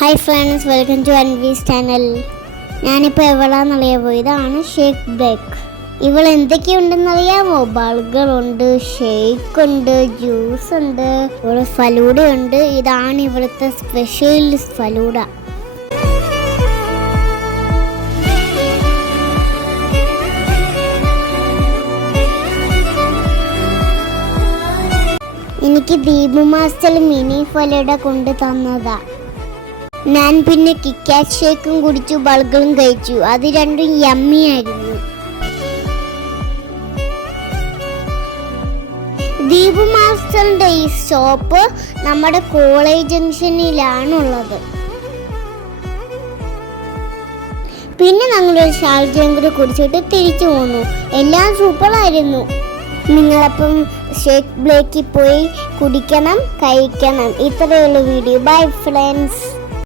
Hi friends, welcome to Anvi's channel. ഞാനിപ്പോൾ എവിടെയാണെന്നറിയാമോ? ഇതാണ് ഷേക്ക് ബ്രേക്ക്. ഇവിടെ എന്തൊക്കെയുണ്ടെന്നറിയാമോ? ബർഗറുണ്ട്, ഷേക്ക് ഉണ്ട്, ജ്യൂസ് ഉണ്ട്, ഇവിടെ ഫലൂഡ ഉണ്ട്. ഇതാണ് ഇവിടുത്തെ സ്പെഷ്യൽ ഫലൂഡ. എനിക്ക് ദീപു മാസ്റ്റർ മിനി ഫലൂഡ കൊണ്ട് തന്നതാ. ഞാൻ പിന്നെ കിക്കാറ്റ് ഷേക്കും കുടിച്ചു, ബർഗറും കഴിച്ചു. അത് രണ്ടും യമ്മി ആയിരുന്നു. ദീപു മാസ്റ്ററിന്റെ ഈ ഷോപ്പ് നമ്മുടെ കോളേജ് ജംഗ്ഷനിലാണുള്ളത്. പിന്നെ ഞങ്ങളൊരു ഷാർജയും കൂടെ കുടിച്ചിട്ട് തിരിച്ചു പോന്നു. എല്ലാം സൂപ്പറായിരുന്നു. നിങ്ങളപ്പം ഷേക്ക് ബ്രേക്കിൽ പോയി കുടിക്കണം, കഴിക്കണം. ഇത്രയുള്ള വീഡിയോ. Bye friends.